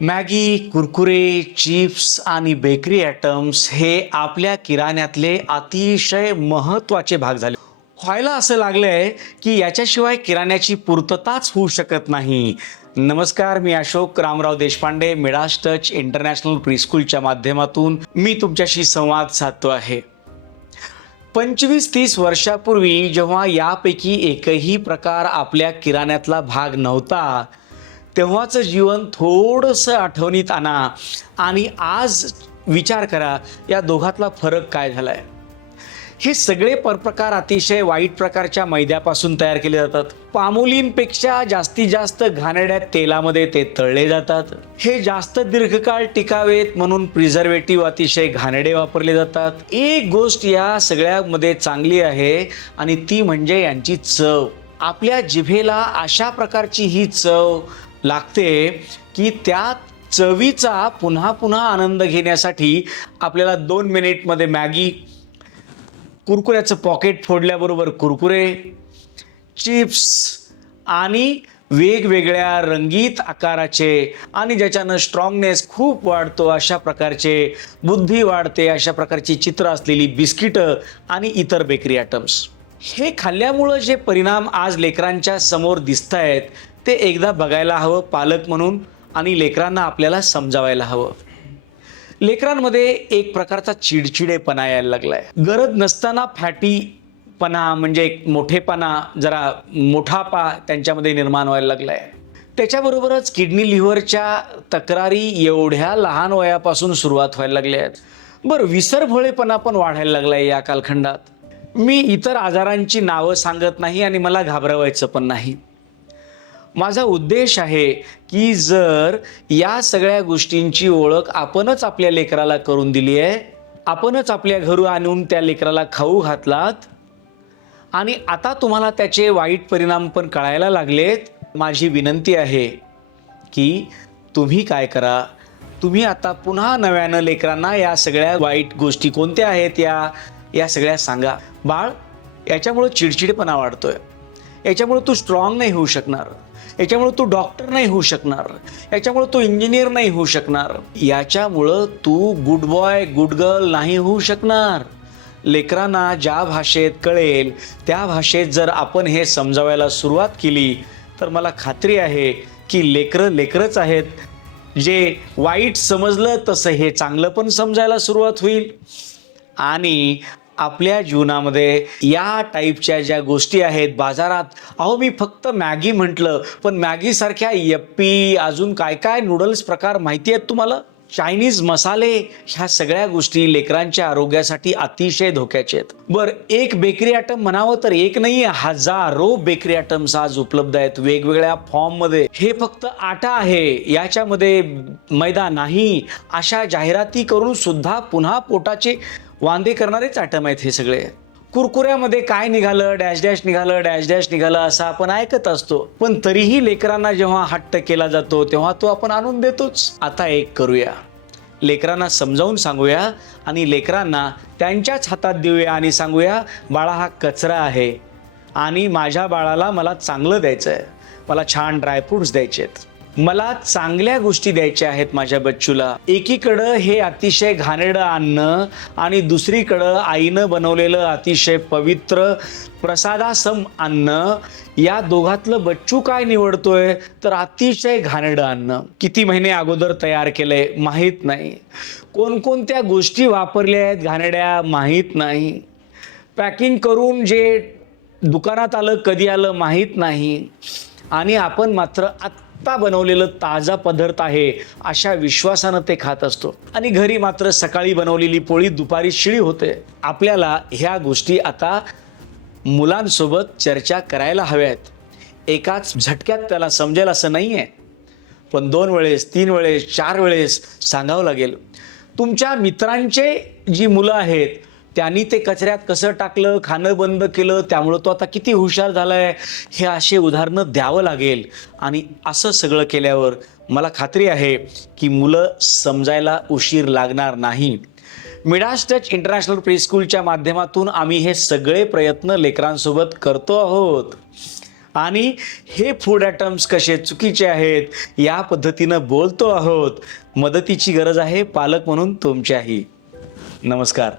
Maggi Kurkure chips आणि bakery items हे आपल्या किराण्यातले अतिशय महत्त्वाचे भाग झाले. व्हायला असं लागलंय की याच्याशिवाय किराण्याची पूर्तताच होऊ शकत नाही. नमस्कार मी Ashok Ramrao Deshpande Midas touch international प्रीस्कूलच्या माध्यमातून मी तुमच्याशी संवाद साधतो आहे. पंचवीस तीस वर्षापूर्वी जेव्हा यापैकी एकही प्रकार आपल्या किराण्यातला भाग नव्हता तेव्हाचं जीवन थोडंसं आठवणीत आणा आणि आज विचार करा या दोघातला फरक काय झाला आहे हे सगळे परप्रकार अतिशय वाईट प्रकारच्या मैद्यापासून तयार केले जातात. पामुलींपेक्षा जास्तीत जास्त घाणेड्या तेलामध्ये ते तळले जातात. हे जास्त दीर्घकाळ टिकावेत म्हणून प्रिझर्वेटिव्ह अतिशय घाणेडे वापरले जातात. एक गोष्ट या सगळ्यामध्ये चांगली आहे आणि ती म्हणजे यांची चव. आपल्या जिभेला अशा प्रकारची ही चव लागते की त्या चवीचा पुन्हा पुन्हा आनंद घेण्यासाठी आपल्याला दोन मिनिटमध्ये मॅगी कुरकुऱ्याचं पॉकेट फोडल्याबरोबर कुरकुरे चिप्स आणि वेगवेगळ्या रंगीत आकाराचे आणि ज्याच्यानं स्ट्रॉंगनेस खूप वाढतो अशा प्रकारचे बुद्धी वाढते अशा प्रकारची चित्र असलेली बिस्किटं आणि इतर बेकरी आयटम्स हे खाल्ल्यामुळं जे परिणाम आज लेकरांच्या समोर दिसत आहेत ते एकदा बघायला हवं पालक म्हणून आणि लेकरांना आपल्याला समजावायला हवं. लेकरांमध्ये एक प्रकारचा चिडचिडेपणा यायला लागलाय. गरज नसताना फॅटीपणा म्हणजे एक मोठेपणा जरा मोठापा त्यांच्यामध्ये निर्माण व्हायला लागलाय. त्याच्याबरोबरच किडनी लिव्हरच्या तक्रारी एवढ्या लहान वयापासून सुरुवात व्हायला लागल्या आहेत. बरं विसरभोळेपणा पण वाढायला लागलाय या कालखंडात. मी इतर आजारांची नावं सांगत नाही आणि मला घाबरवायचं पण नाही. माझा उद्देश आहे की जर या सगळ्या गोष्टींची ओळख आपणच आपल्या लेकराला करून दिली आहे आपणच आपल्या घरू आणून त्या लेकराला खाऊ घातलात आणि आता तुम्हाला त्याचे वाईट परिणाम पण कळायला लागलेत माझी विनंती आहे की तुम्ही काय करा? तुम्ही आता पुन्हा नव्यानं लेकरांना या सगळ्या वाईट गोष्टी कोणत्या आहेत या या सगळ्या सांगा. बाळ याच्यामुळं चिडचिडेपणा वाढतोय. याच्यामुळं तू स्ट्रॉंग नाही होऊ शकणार. याच्यामुळे तू डॉक्टर नाही होऊ शकणार. याच्यामुळे तू इंजिनियर नाही होऊ शकणार. याच्यामुळं तू गुड बॉय गुड गर्ल नाही होऊ शकणार. लेकरांना ज्या भाषेत कळेल त्या भाषेत जर आपण हे समजावायला सुरुवात केली तर मला खात्री आहे की लेकरं लेकरंच आहेत. जे वाईट समजलं तसं हे चांगलं पण समजायला सुरुवात होईल. आणि आपल्या जीवनामध्ये या टाईपच्या ज्या गोष्टी आहेत बाजारात अहो मी फक्त मॅगी म्हटलं पण मॅगीसारख्या यप्पी अजून काय काय नूडल्स प्रकार माहिती आहेत तुम्हाला? चायनीज मसाले ह्या सगळ्या गोष्टी लेकरांच्या आरोग्यासाठी अतिशय धोक्याचे आहेत. बरं एक बेकरी आयटम म्हणावं तर एक नाही हजारो बेकरी आयटम्स आज उपलब्ध आहेत वेगवेगळ्या फॉर्ममध्ये हे फक्त आटा आहे याच्यामध्ये मैदा नाही अशा जाहिराती करून सुद्धा पुन्हा पोटाचे वांदे करणारेच आयटम आहेत हे सगळे. कुरकुऱ्यामध्ये काय निघालं डॅश डॅश निघालं डॅश डॅश निघालं असं आपण ऐकत असतो. पण तरीही लेकरांना जेव्हा हट्ट केला जातो तेव्हा तो आपण आणून देतोच. आता एक करूया. लेकरांना समजावून सांगूया आणि लेकरांना त्यांच्याच हातात देऊया आणि सांगूया बाळा हा कचरा आहे आणि माझ्या बाळाला मला चांगलं द्यायचं आहे मला छान ड्रायफ्रुट्स द्यायचे आहेत मला चांगल्या गोष्टी द्यायच्या आहेत माझ्या बच्चूला. एकीकडं हे अतिशय घाणेरडं अन्न आणि दुसरीकडं आईनं बनवलेलं अतिशय पवित्र प्रसादासम अन्न. या दोघातलं बच्चू काय निवडतोय? तर अतिशय घाणेरडं अन्न. किती महिने अगोदर तयार केलंय माहीत नाही. कोणकोणत्या गोष्टी वापरल्या आहेत घाणेरड्या माहीत नाही. पॅकिंग करून जे दुकानात आलं कधी आलं माहीत नाही. आणि आपण मात्र आत्ता बनवलेलं ताजा पदार्थ आहे अशा विश्वासानं ते खात असतो. आणि घरी मात्र सकाळी बनवलेली पोळी दुपारी शिळी होते. आपल्याला ह्या गोष्टी आता मुलांसोबत चर्चा करायला हव्यात. एकाच झटक्यात त्याला समजेल असं नाही आहे पण दोन वेळेस तीन वेळेस चार वेळेस सांगावं लागेल. तुमच्या मित्रांचे जी मुलं आहेत त्यांनी ते कचऱ्यात कसं टाकलं खाणं बंद केलं त्यामुळं तो आता किती हुशार झाला आहे हे असे उदाहरणं द्यावं लागेल. आणि असं सगळं केल्यावर मला खात्री आहे की मुलं समजायला उशीर लागणार नाही. मिडास टच इंटरनॅशनल प्रीस्कूलच्या माध्यमातून आम्ही हे सगळे प्रयत्न लेकरांसोबत करतो आहोत. आणि हे फूड ॲटम्स कसे चुकीचे आहेत या पद्धतीनं बोलतो आहोत. मदतीची गरज आहे पालक म्हणून तुमच्याही. नमस्कार.